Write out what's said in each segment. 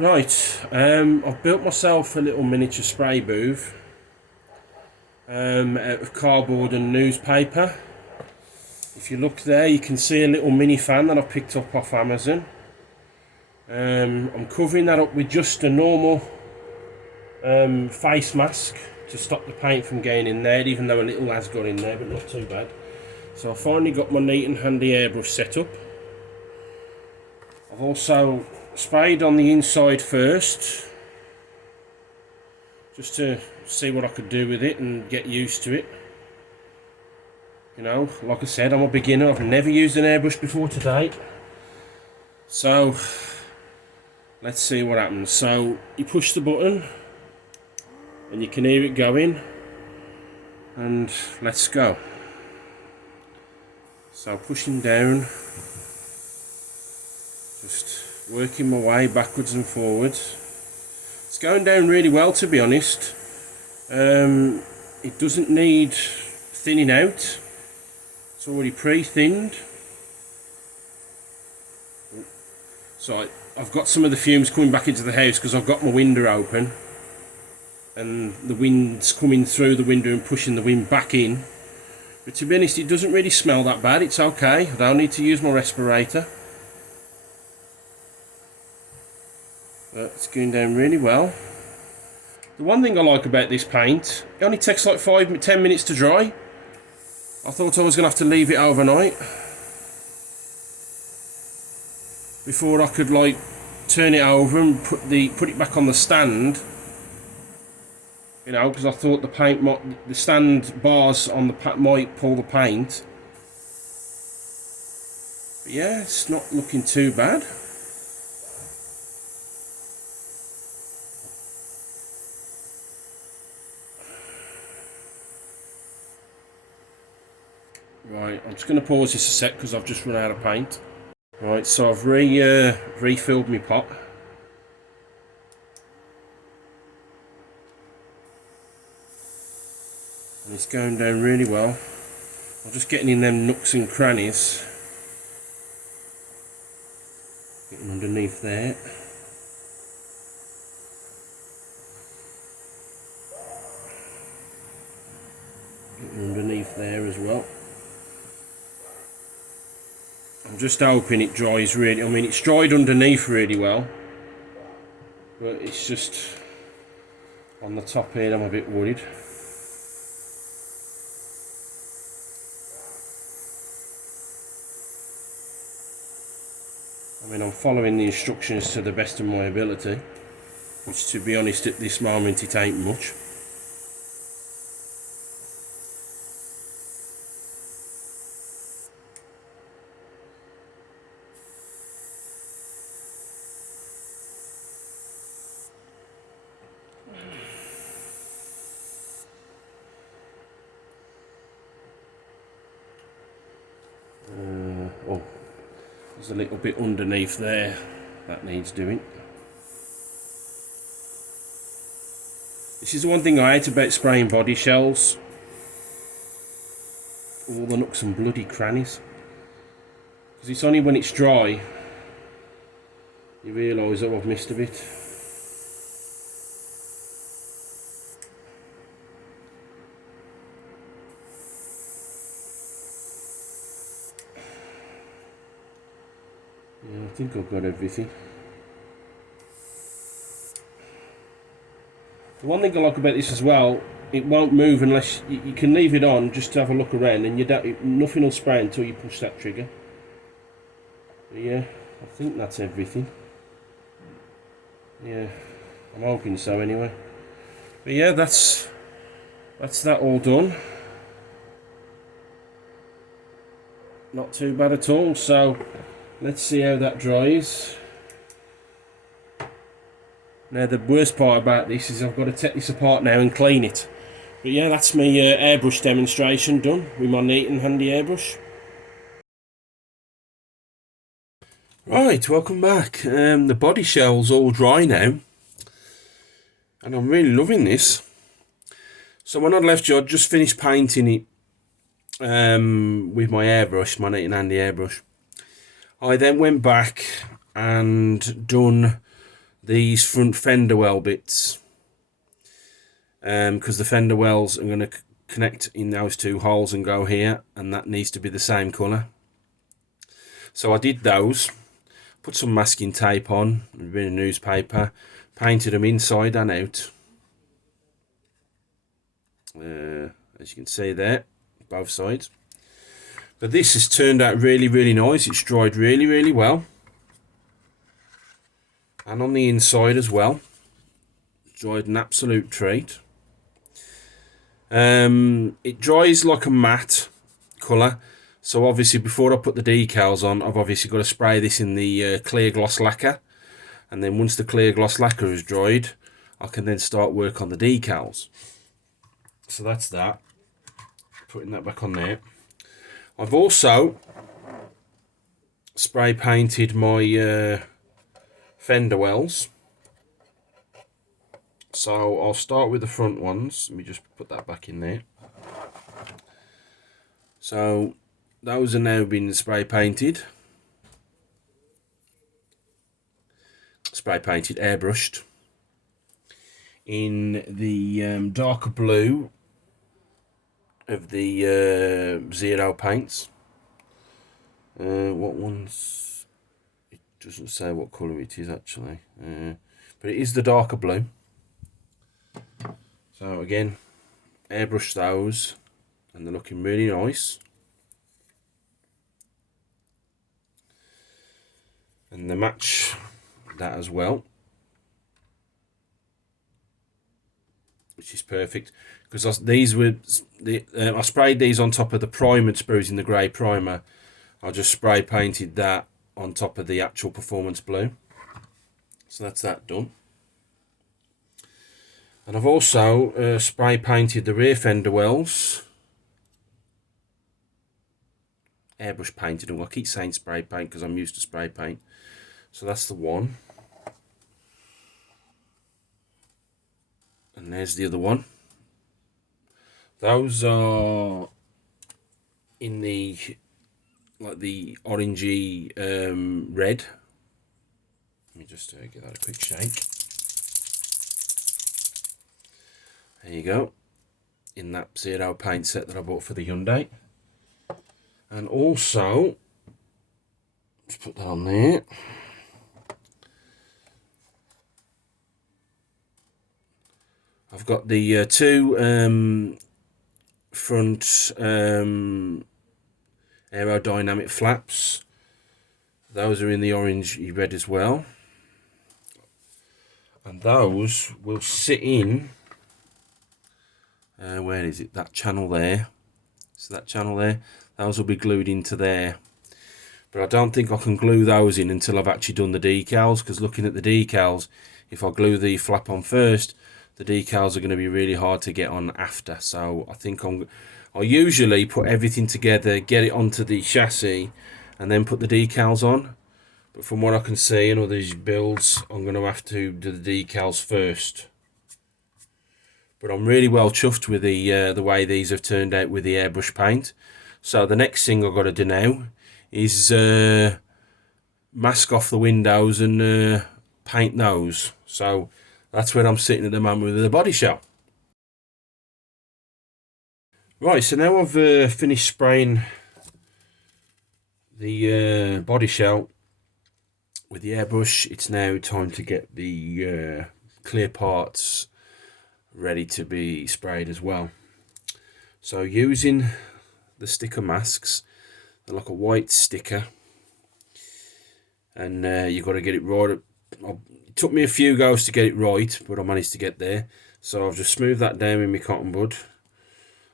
Right, I've built myself a little miniature spray booth out of cardboard and newspaper. If you look there, you can see a little mini fan that I picked up off Amazon. I'm covering that up with just a normal face mask to stop the paint from getting in there, even though a little has got in there, but not too bad. So I finally got my Neat and Handy Airbrush set up. I've also sprayed on the inside first, just to see what I could do with it and get used to it. You know, like I said, I'm a beginner. I've never used an airbrush before today. So, let's see what happens. So, you push the button and you can hear it going. And let's go. So, pushing down. Just working my way backwards and forwards. It's going down really well, to be honest. It doesn't need thinning out. It's already pre-thinned. So I've got some of the fumes coming back into the house because I've got my window open and the wind's coming through the window and pushing the wind back in. But to be honest, it doesn't really smell that bad. It's okay. I don't need to use my respirator. But it's going down really well. The one thing I like about this paint, it only takes like 5-10 minutes to dry. I thought I was going to have to leave it overnight before I could like turn it over and put it back on the stand. You know, because I thought the stand bars on the might pull the paint. But yeah, it's not looking too bad. Right, I'm just going to pause this a sec because I've just run out of paint. Right, so I've refilled my pot. And it's going down really well. I'm just getting in them nooks and crannies. Getting underneath there. Getting underneath there as well. I'm just hoping it dries really. I mean, it's dried underneath really well, but it's just on the top here I'm a bit worried. I mean, I'm following the instructions to the best of my ability, which, to be honest, at this moment it ain't much. Oh, there's a little bit underneath there that needs doing. This is the one thing I hate about spraying body shells. All the nooks and bloody crannies. Because it's only when it's dry you realise, oh, I've missed a bit. Yeah, I think I've got everything. The one thing I like about this as well, it won't move unless you can leave it on just to have a look around, and nothing will spray until you push that trigger. But yeah, I think that's everything. Yeah, I'm hoping so anyway. But yeah, that's that all done. Not too bad at all. So let's see how that dries. Now the worst part about this is I've got to take this apart now and clean it. But yeah, that's my airbrush demonstration done with my Neat and Handy Airbrush. Right, welcome back. The body shell's all dry now, and I'm really loving this. So when I left you, I'd just finished painting it with my airbrush, my Neat and Handy Airbrush. I then went back and done these front fender well bits, because the fender wells are going to connect in those two holes and go here, and that needs to be the same colour. So I did those, put some masking tape on, a bit of newspaper, painted them inside and out. As you can see there, both sides. But this has turned out really, really nice. It's dried really, really well. And on the inside as well. It's dried an absolute treat. It dries like a matte colour. So obviously before I put the decals on, I've obviously got to spray this in the clear gloss lacquer. And then once the clear gloss lacquer is dried, I can then start work on the decals. So that's that. Putting that back on there. I've also spray painted my fender wells. So I'll start with the front ones. Let me just put that back in there. So those are now been spray painted. Spray painted, airbrushed. In the darker blue of the Zero Paints. What ones? It doesn't say what colour it is actually, but it is the darker blue. So again, airbrush those, and they're looking really nice. And they match that as well, which is perfect, because these were I sprayed these on top of the primered sprues in the grey primer. I just spray painted that on top of the actual performance blue. So that's that done. And I've also spray painted the rear fender wells. Airbrush painted them. I keep saying spray paint because I'm used to spray paint. So that's the one. And there's the other one. Those are in the the orangey red. Let me just give that a quick shake. There you go. In that Zero paint set that I bought for the Hyundai. And also, let's put that on there. I've got the two front aerodynamic flaps. Those are in the orangey red as well. And those will sit in, where is it? That channel there. So that channel there, those will be glued into there. But I don't think I can glue those in until I've actually done the decals, because looking at the decals, if I glue the flap on first, the decals are going to be really hard to get on after. So I think I usually put everything together, get it onto the chassis, and then put the decals on. But from what I can see in all these builds, I'm going to have to do the decals first. But I'm really well chuffed with the way these have turned out with the airbrush paint. So the next thing I've got to do now is mask off the windows and paint those. So that's where I'm sitting at the moment with the body shell. Right, so now I've finished spraying the body shell with the airbrush. It's now time to get the clear parts ready to be sprayed as well. So using the sticker masks, they're like a white sticker, and you've got to get it right. It took me a few goes to get it right, but I managed to get there. So I've just smoothed that down with my cotton bud,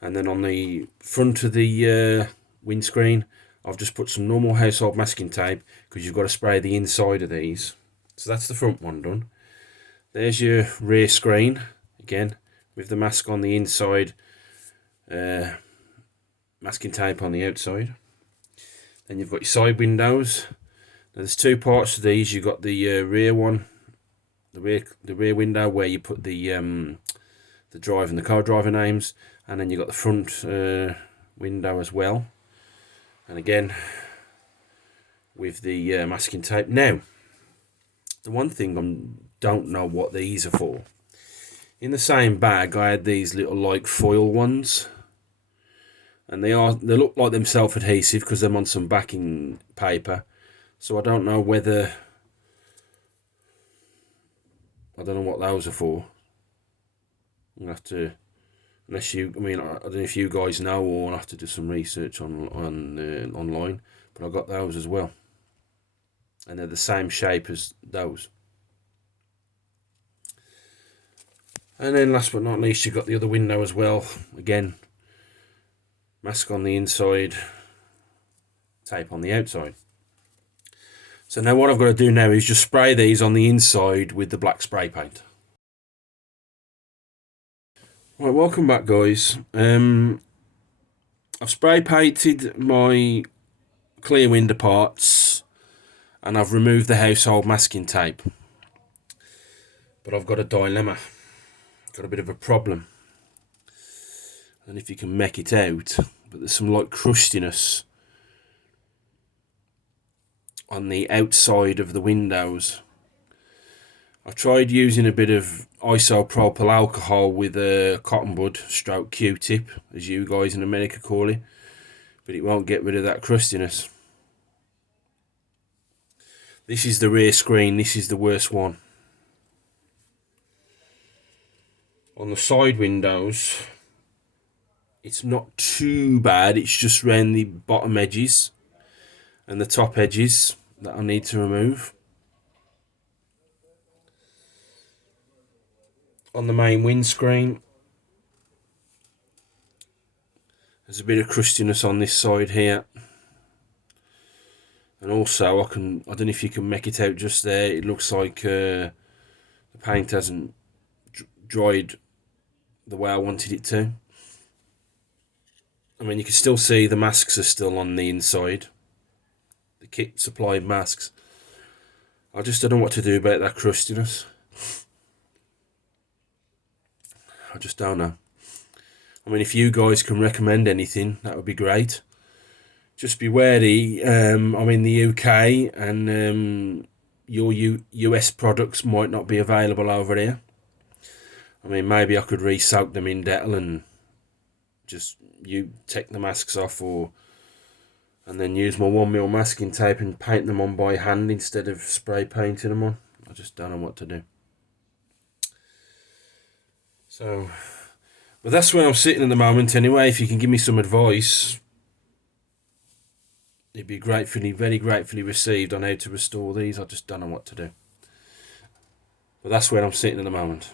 and then on the front of the windscreen, I've just put some normal household masking tape, because you've got to spray the inside of these. So that's the front one done. There's your rear screen, again with the mask on the inside, masking tape on the outside. Then you've got your side windows. Now there's two parts to these. You've got the rear one, the rear window where you put the driver and the car driver names, and then you've got the front window as well. And again with the masking tape. Now, the one thing I'm don't know what these are for. In the same bag I had these little like foil ones, and they look like them self-adhesive because they're on some backing paper. So I don't know what those are for. I'll have to, unless you, I mean, I don't know if you guys know, or I'll have to do some research online. But I got those as well, and they're the same shape as those. And then last but not least, you've got the other window as well. Again, mask on the inside, tape on the outside. So now what I've got to do now is just spray these on the inside with the black spray paint. Right, welcome back, guys. I've spray painted my clear window parts, and I've removed the household masking tape. But I've got a dilemma. Got a bit of a problem. I don't know if you can make it out, but there's some like crustiness on the outside of the windows. I tried using a bit of isopropyl alcohol with a cotton bud stroke Q-tip, as you guys in America call it, but it won't get rid of that crustiness. This is the rear screen. This is the worst one. On the side windows, it's not too bad. It's just around the bottom edges and the top edges that I need to remove. On the main windscreen, there's a bit of crustiness on this side here. And also, I don't know if you can make it out just there. It looks like the paint hasn't dried the way I wanted it to. I mean, you can still see the masks are still on the inside. The kit supplied masks. I just don't know what to do about that crustiness. I just don't know. I mean, if you guys can recommend anything, that would be great. Just be wary. I'm in the UK, and your US products might not be available over here. I mean, maybe I could re-soak them in Dettol and just take the masks off, and then use my 1mm masking tape and paint them on by hand instead of spray painting them on. I just don't know what to do. So, but that's where I'm sitting at the moment anyway. If you can give me some advice, it'd be very gratefully received on how to restore these. I just don't know what to do. But that's where I'm sitting at the moment.